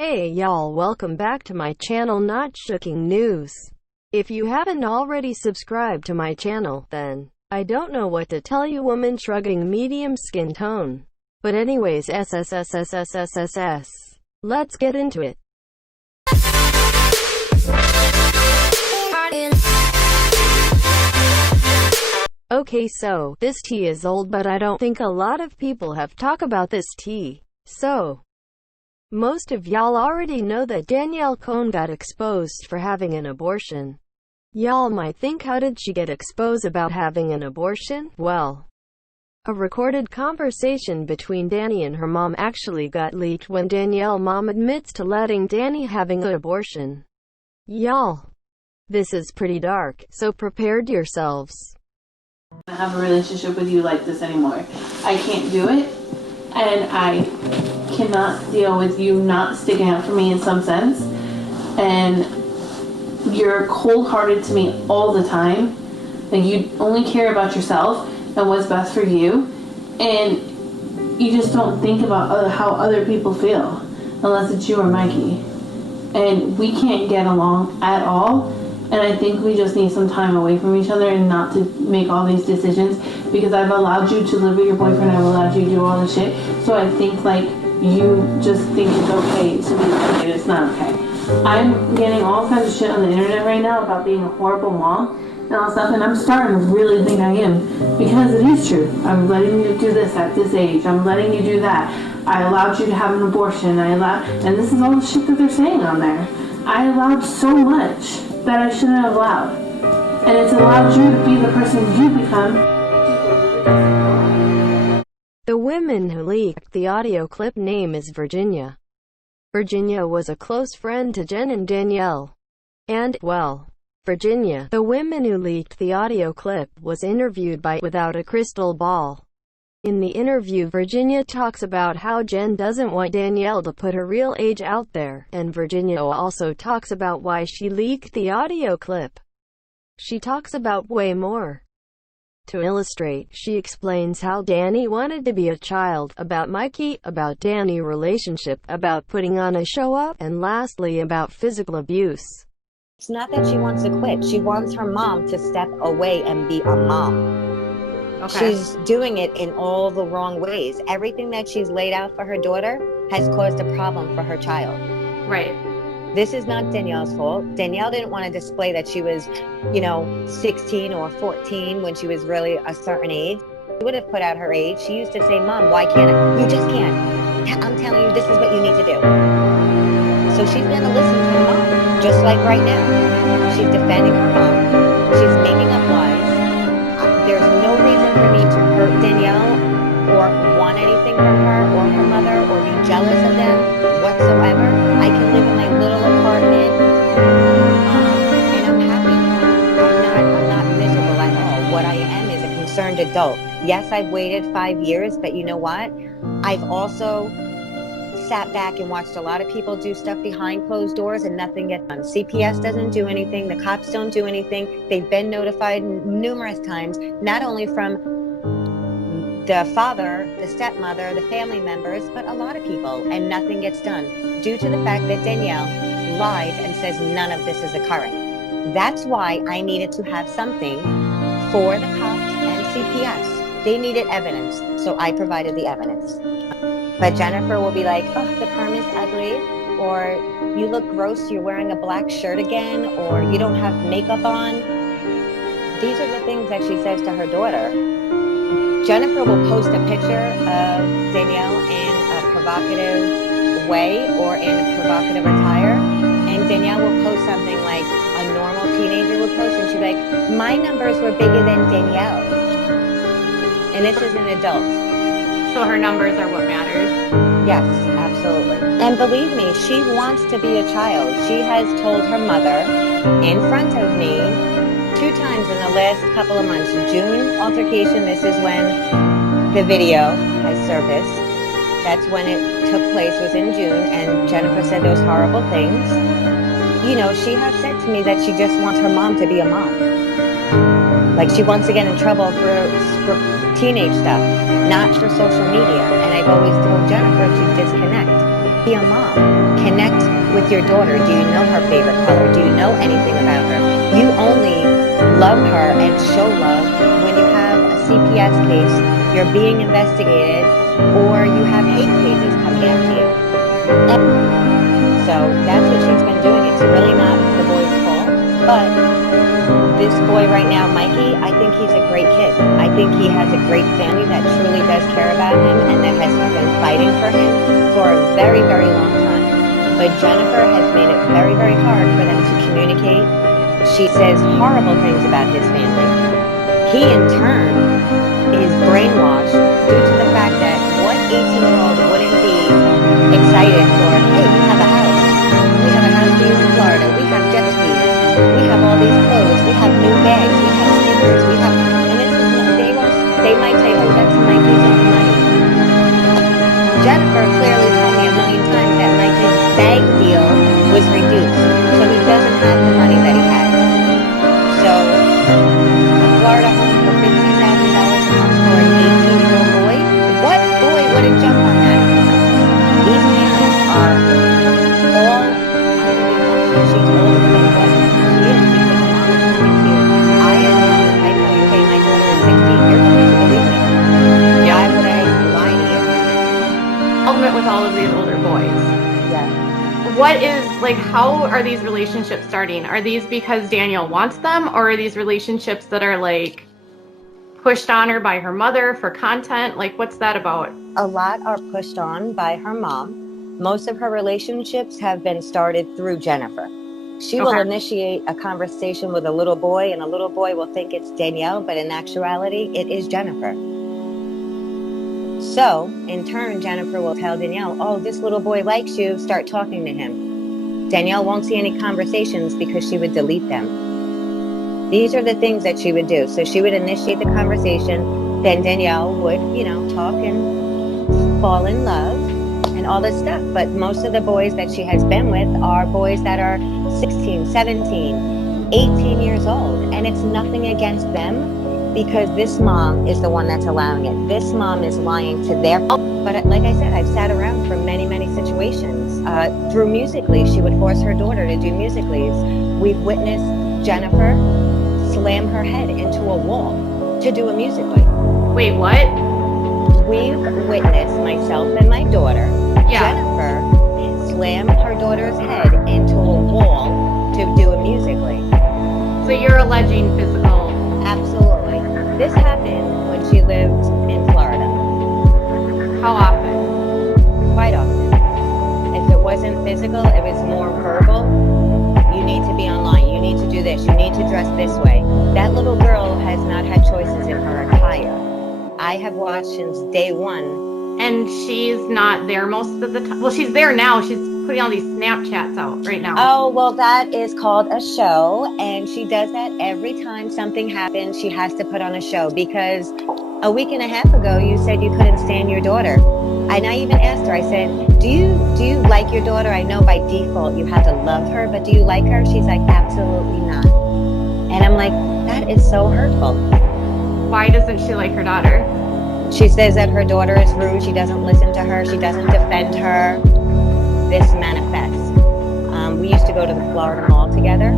Hey y'all, welcome back to my channel Not Shocking News. If you haven't already subscribed to my channel, then I don't know what to tell you. Woman shrugging medium skin tone. But anyways, let's get into it. Okay, so this tea is old, but I don't think a lot of people have talked about this tea. So most of y'all already know that Danielle Cohn got exposed for having an abortion. Y'all might think, how did she get exposed about having an abortion? Well, a recorded conversation between Danny and her mom actually got leaked when Danielle mom admits to letting Danny having an abortion. Y'all, this is pretty dark, so prepare yourselves. I have a relationship with you like this anymore. I can't do it, and I cannot deal with you not sticking up for me in some sense, and you're cold-hearted to me all the time. Like, you only care about yourself and what's best for you, and you just don't think about how other people feel unless it's you or Mikey. And we can't get along at all, and I think we just need some time away from each other and not to make all these decisions, because I've allowed you to live with your boyfriend, I've allowed you to do all this shit, so I think like you just think it's okay to be like, and it's not okay. I'm getting all kinds of shit on the internet right now about being a horrible mom and all stuff, and I'm starting to really think I am, because it is true. I'm letting you do this at this age, I'm letting you do that, I allowed you to have an abortion, and this is all the shit that they're saying on there. I allowed so much that I shouldn't have allowed, and it's allowed you to be the person you become. The woman who leaked the audio clip name is Virginia. Virginia was a close friend to Jen and Danielle. And, well, Virginia, the woman who leaked the audio clip, was interviewed by Without a Crystal Ball. In the interview, Virginia talks about how Jen doesn't want Danielle to put her real age out there, and Virginia also talks about why she leaked the audio clip. She talks about way more. To illustrate, she explains how Danny wanted to be a child, about Mikey, about Danny's relationship, about putting on a show up, and lastly about physical abuse. It's not that she wants to quit. She wants her mom to step away and be a mom. Okay. She's doing it in all the wrong ways. Everything that she's laid out for her daughter has caused a problem for her child. Right. This is not Danielle's fault. Danielle didn't want to display that she was, 16 or 14 when she was really a certain age. She would have put out her age. She used to say, "Mom, why can't I?" "You just can't. I'm telling you, this is what you need to do." So she's going to listen to her mom, just like right now. She's defending her mom. She's making up lies. There's no reason for me to hurt Danielle or want anything from her or her mother or be jealous of them whatsoever. I can live in my little apartment, and I'm happy. I'm not miserable at all. What I am is a concerned adult. Yes, I've waited 5 years, but you know what? I've also sat back and watched a lot of people do stuff behind closed doors and nothing gets done. CPS doesn't do anything. The cops don't do anything. They've been notified numerous times, not only from the father, the stepmother, the family members, but a lot of people, and nothing gets done due to the fact that Danielle lies and says none of this is occurring. That's why I needed to have something for the cops and CPS. They needed evidence, so I provided the evidence. But Jennifer will be like, "Oh, the perm is ugly," or "You look gross, you're wearing a black shirt again," or "You don't have makeup on." These are the things that she says to her daughter. Jennifer will post a picture of Danielle in a provocative way or in provocative attire, and Danielle will post something like a normal teenager would post, and she'll be like, "My numbers were bigger than Danielle." And this is an adult. So her numbers are what matters? Yes, absolutely. And believe me, she wants to be a child. She has told her mother in front of me 2 times in the last couple of months. June altercation, this is when the video has surfaced. That's when it took place, was in June, and Jennifer said those horrible things. She has said to me that she just wants her mom to be a mom. Like, she wants to get in trouble for teenage stuff, not for social media. And I've always told Jennifer to disconnect. Be a mom. Connect with your daughter. Do you know her favorite color? Do you know anything about her? You only love her and show love when you have a CPS case, you're being investigated, or you have hate pages coming after you. So that's what she's been doing. It's really not the boy's fault. But this boy right now, Mikey, I think he's a great kid. I think he has a great family that truly does care about him and that has been fighting for him for a very, very long time. But Jennifer has made it very, very hard for them to communicate. She says horrible things about his family. He, in turn, is brainwashed due to the fact that what 18-year-old wouldn't be excited for, hey, we have a house. We have a house for you in Florida. We have jet skis. We have all these clothes. We have new bags. We have sneakers. We have, and this is, they might say, oh, that's Mikey's own money. Jennifer clearly told me a million times that Mikey's bag deal was reduced. So he doesn't have the money that he had. So a Florida home for $15,000 a month for an 18-year-old boy? What boy wouldn't jump on that? These parents are all under the assumption she's older than what she is because the mom is coming to you. I, as a mom, if I tell you, hey, my daughter is 16, you're going to believe me. Why would I lie to you? Involvement with all of these older boys. Yeah. What is, like, how are these relationships starting? Are these because Danielle wants them, or are these relationships that are, like, pushed on her by her mother for content? Like, what's that about? A lot are pushed on by her mom. Most of her relationships have been started through Jennifer. She will initiate a conversation with a little boy, and a little boy will think it's Danielle, but in actuality, it is Jennifer. So, in turn, Jennifer will tell Danielle, oh, this little boy likes you, start talking to him. Danielle won't see any conversations because she would delete them. These are the things that she would do. So she would initiate the conversation, then Danielle would, talk and fall in love and all this stuff. But most of the boys that she has been with are boys that are 16, 17, 18 years old. And it's nothing against them, because this mom is the one that's allowing it. This mom is lying to their... But like I said, I've sat around for many, many situations. Through Musical.ly, she would force her daughter to do Musical.lys. We've witnessed Jennifer slam her head into a wall to do a Musical.ly. Wait, what? We've witnessed, myself and my daughter, Jennifer slam her daughter's head into a wall to do a Musical.ly. So you're alleging physical... Absolutely. This happened when she lived in Florida. How often? Quite often. If it wasn't physical, it was more verbal. You need to be online. You need to do this. You need to dress this way. That little girl has not had choices in her attire. I have watched since day one. And she's not there most of the time. Well, she's there now. She's putting all these Snapchats out right now. Oh, well, that is called a show. And she does that every time something happens. She has to put on a show because a week and a half ago, you said you couldn't stand your daughter. And I even asked her, I said, do you like your daughter? I know by default you have to love her, but do you like her? She's like, absolutely not. And I'm like, that is so hurtful. Why doesn't she like her daughter? She says that her daughter is rude. She doesn't listen to her. She doesn't defend her. This manifests. We used to go to the Florida Mall together,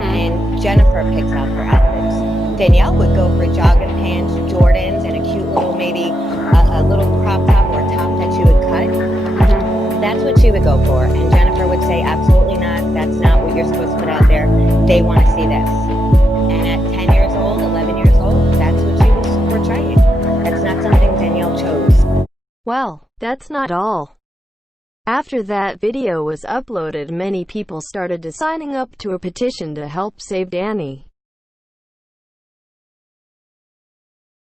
and Jennifer picks out her outfits. Danielle would go for jogging pants, Jordans, and a cute little, maybe a little crop top or a top that she would cut. That's what she would go for. And Jennifer would say, absolutely not. That's not what you're supposed to put out there. They want to see this. And at 10 years old, 11 years old, that's what she was portraying. That's not something Danielle chose. Well, that's not all. After that video was uploaded, many people started signing up to a petition to help save Danny.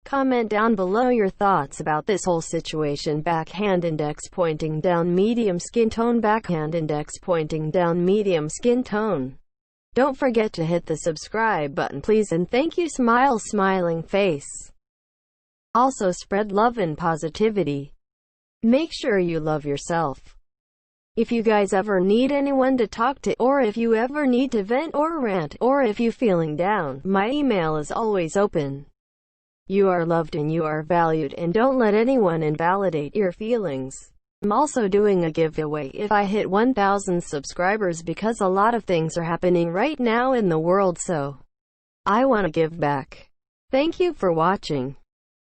Comment down below your thoughts about this whole situation. Backhand index pointing down, medium skin tone. Backhand index pointing down, medium skin tone. Don't forget to hit the subscribe button please, and thank you. Smile, smiling face. Also spread love and positivity. Make sure you love yourself. If you guys ever need anyone to talk to, or if you ever need to vent or rant, or if you feeling down, my email is always open. You are loved and you are valued, and don't let anyone invalidate your feelings. I'm also doing a giveaway if I hit 1,000 subscribers because a lot of things are happening right now in the world, so I want to give back. Thank you for watching.